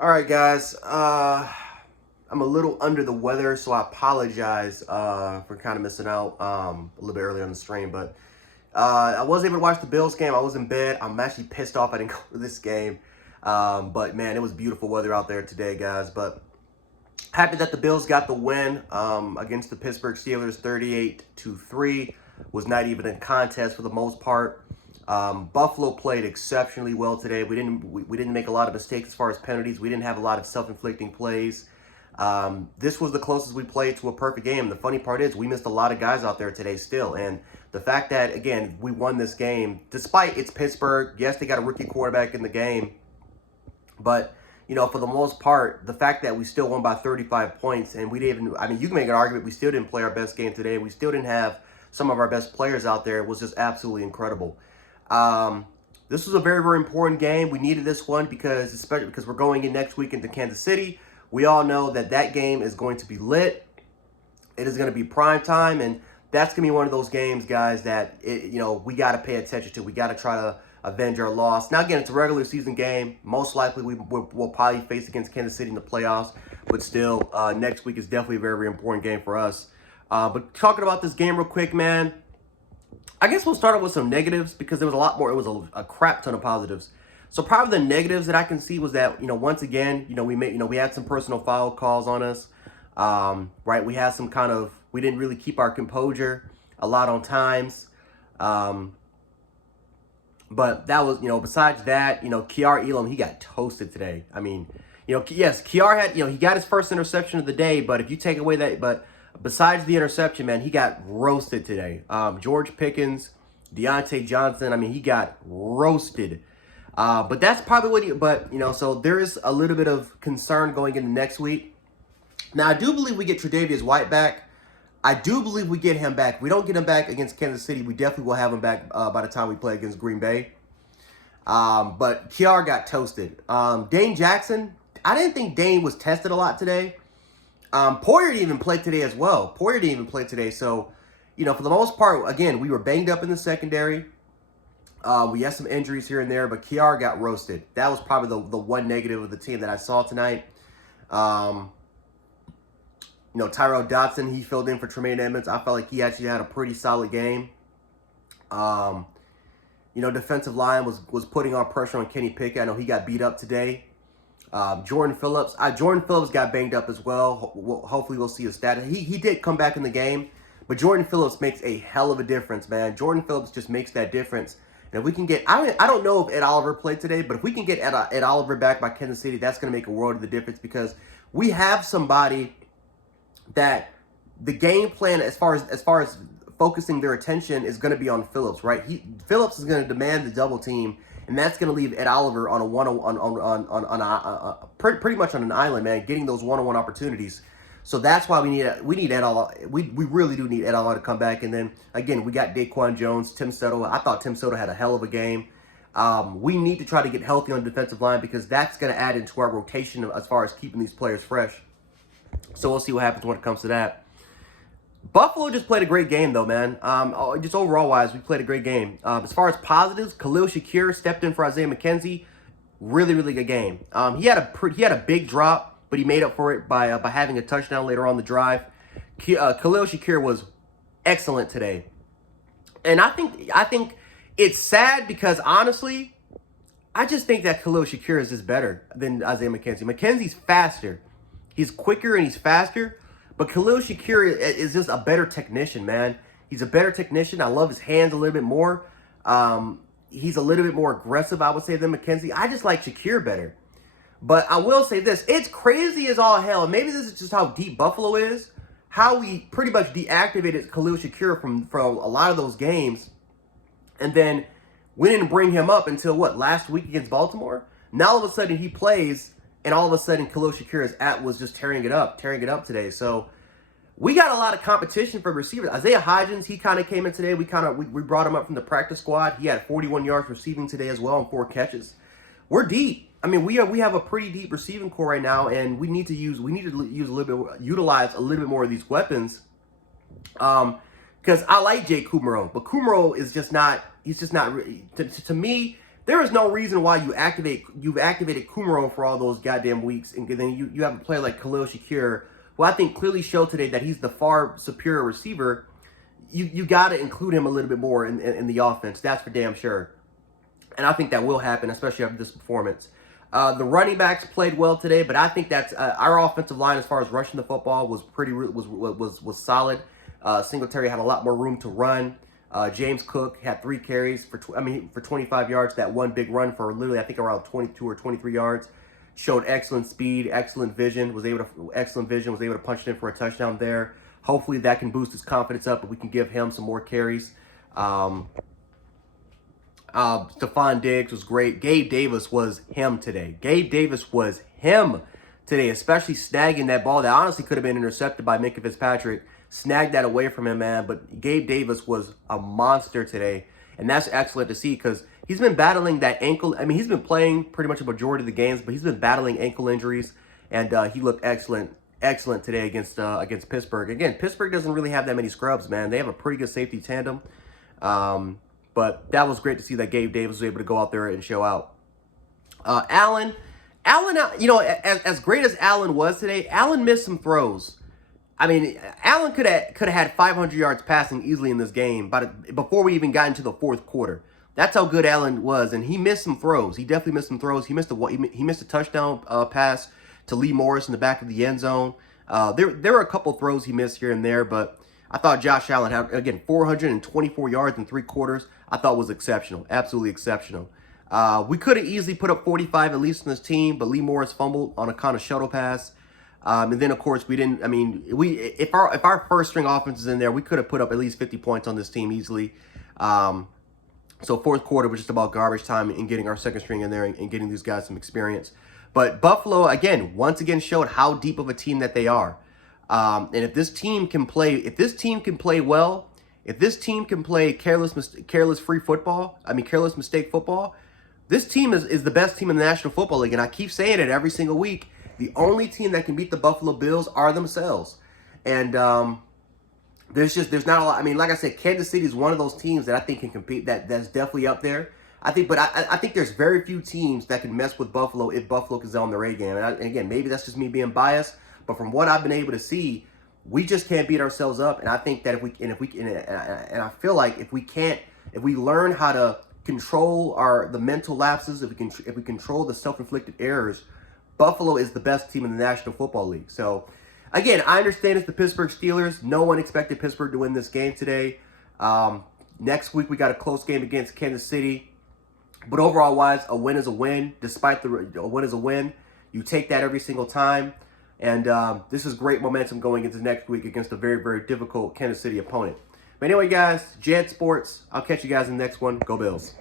All right, guys. I'm a little under the weather, so I apologize for kind of missing out a little bit earlier on the stream. But I was able to watch the Bills game. I was in bed. I'm actually pissed off I didn't go to this game. But man, it was beautiful weather out there today, guys. But happy that the Bills got the win against the Pittsburgh Steelers, 38-3. Was not even in contest for the most part. Buffalo played exceptionally well today. We didn't make a lot of mistakes as far as penalties. We didn't have a lot of self-inflicting plays. This was the closest we played to a perfect game. The funny part is we missed a lot of guys out there today still. And the fact that, again, we won this game, despite it's Pittsburgh, yes, they got a rookie quarterback in the game, but for the most part, the fact that we still won by 35 points and we didn't even, I mean, you can make an argument we still didn't play our best game today. We still didn't have some of our best players out there. It was just absolutely incredible. This was a very, very important game. We needed this one especially because we're going in next week into Kansas City. We all know that game is going to be lit. It is going to be prime time, and that's going to be one of those games, guys, that we got to pay attention to. We got to try to avenge our loss. Now, again, it's a regular season game. Most likely, we'll probably face against Kansas City in the playoffs, but still, next week is definitely a very, very important game for us. But talking about this game real quick, man, I guess we'll start off with some negatives because there was a lot more. It was a crap ton of positives. So probably the negatives that I can see was that, once again, we had some personal foul calls on us. Right. We had we didn't really keep our composure a lot on times. But that was, besides that, Kiar Elam, he got toasted today. I mean, yes, Kiar had, he got his first interception of the day, but if you take away but besides the interception, man, he got roasted today. George Pickens, Deontay Johnson, I mean, he got roasted. But that's probably so there is a little bit of concern going into next week. Now, I do believe we get Tre'Davious White back. I do believe we get him back. If we don't get him back against Kansas City, we definitely will have him back by the time we play against Green Bay. But Kiar got toasted. Dane Jackson, I didn't think Dane was tested a lot today. Poyer didn't even play today as well. So, for the most part, again, we were banged up in the secondary. We had some injuries here and there, but Kiar got roasted. That was probably the one negative of the team that I saw tonight. Tyrell Dodson, he filled in for Tremaine Edmonds. I felt like he actually had a pretty solid game. Defensive line was putting on pressure on Kenny Pickett. I know he got beat up today. Jordan Phillips got banged up as well. Hopefully we'll see his stat. He did come back in the game, but Jordan Phillips makes a hell of a difference, man. Jordan Phillips just makes that difference. And if we can get, I don't know if Ed Oliver played today, but if we can get Ed Oliver back by Kansas City, that's going to make a world of the difference because we have somebody that the game plan as far as focusing their attention is going to be on Phillips, right? Phillips is going to demand the double team, and that's going to leave Ed Oliver on pretty much on an island, man, getting those one-on-one opportunities. So that's why we need Ed Oliver. We really do need Ed Oliver to come back. And then again, we got Daquan Jones, Tim Soto. I thought Tim Soto had a hell of a game. We need to try to get healthy on the defensive line because that's going to add into our rotation as far as keeping these players fresh. So we'll see what happens when it comes to that. Buffalo just played a great game, though, man. Just overall-wise, we played a great game. As far as positives, Khalil Shakir stepped in for Isaiah McKenzie. Really, really good game. He had a big drop, but he made up for it by having a touchdown later on the drive. Khalil Shakir was excellent today. And I think it's sad because, honestly, I just think that Khalil Shakir is just better than Isaiah McKenzie. McKenzie's faster. He's quicker and he's faster. But Khalil Shakir is just a better technician, man. He's a better technician. I love his hands a little bit more. He's a little bit more aggressive, I would say, than McKenzie. I just like Shakir better. But I will say this. It's crazy as all hell. Maybe this is just how deep Buffalo is. How we pretty much deactivated Khalil Shakir from a lot of those games. And then we didn't bring him up until, last week against Baltimore? Now all of a sudden he plays. And all of a sudden, Khalil Shakir was just tearing it up today. So we got a lot of competition for receivers. Isaiah Hodgins, he kind of came in today. We brought him up from the practice squad. He had 41 yards receiving today as well and 4 catches. We're deep. I mean, we have a pretty deep receiving core right now, and we need to utilize a little bit more of these weapons. Because I like Jay Kumaro, but Kumaro is just not. He's just not. To me, There is no reason why you've activated Kumaro for all those goddamn weeks, and then you have a player like Khalil Shakir, who I think clearly showed today that he's the far superior receiver. You got to include him a little bit more in the offense. That's for damn sure. And I think that will happen, especially after this performance. The running backs played well today, but I think that's our offensive line as far as rushing the football was was solid. Singletary had a lot more room to run. James Cook had 3 carries for 25 yards. That one big run for literally I think around 22 or 23 yards. Showed excellent speed, excellent vision. Was able to punch it in for a touchdown there. Hopefully that can boost his confidence up, and we can give him some more carries. Stephon Diggs was great. Gabe Davis was him today. Especially snagging that ball that honestly could have been intercepted by Minka Fitzpatrick. Snagged that away from him, man. But Gabe Davis was a monster today. And that's excellent to see because he's been battling that ankle. I mean, he's been playing pretty much a majority of the games, but he's been battling ankle injuries. And he looked excellent today against Pittsburgh. Again, Pittsburgh doesn't really have that many scrubs, man. They have a pretty good safety tandem. But that was great to see that Gabe Davis was able to go out there and show out. Allen, you know, as great as Allen was today, Allen missed some throws. I mean, Allen could have had 500 yards passing easily in this game, but before we even got into the fourth quarter. That's how good Allen was, and he missed some throws. He definitely missed some throws. He missed a touchdown pass to Lee Morris in the back of the end zone. There were a couple throws he missed here and there, but I thought Josh Allen had, again, 424 yards in 3 quarters. I thought was exceptional, absolutely exceptional. We could have easily put up 45 at least in this team, but Lee Morris fumbled on a kind of shuttle pass. And then, of course, we didn't. I mean, if our first string offense is in there, we could have put up at least 50 points on this team easily. So fourth quarter was just about garbage time and getting our second string in there and getting these guys some experience. But Buffalo, once again showed how deep of a team that they are. And if this team can play well, if this team can play careless mistake football, this team is the best team in the National Football League. And I keep saying it every single week. The only team that can beat the Buffalo Bills are themselves. And there's not a lot. I mean, like I said, Kansas City is one of those teams that I think can compete. That's definitely up there. I think there's very few teams that can mess with Buffalo if Buffalo is on their A game. And again, maybe that's just me being biased, but from what I've been able to see, we just can't beat ourselves up. And I think that I feel like if we learn how to control the mental lapses, if we control the self-inflicted errors, Buffalo is the best team in the National Football League. So, again, I understand it's the Pittsburgh Steelers. No one expected Pittsburgh to win this game today. Next week, we got a close game against Kansas City. But overall wise, a win is a win. A win is a win. You take that every single time. And this is great momentum going into next week against a very, very difficult Kansas City opponent. But anyway, guys, Jed Sports. I'll catch you guys in the next one. Go Bills.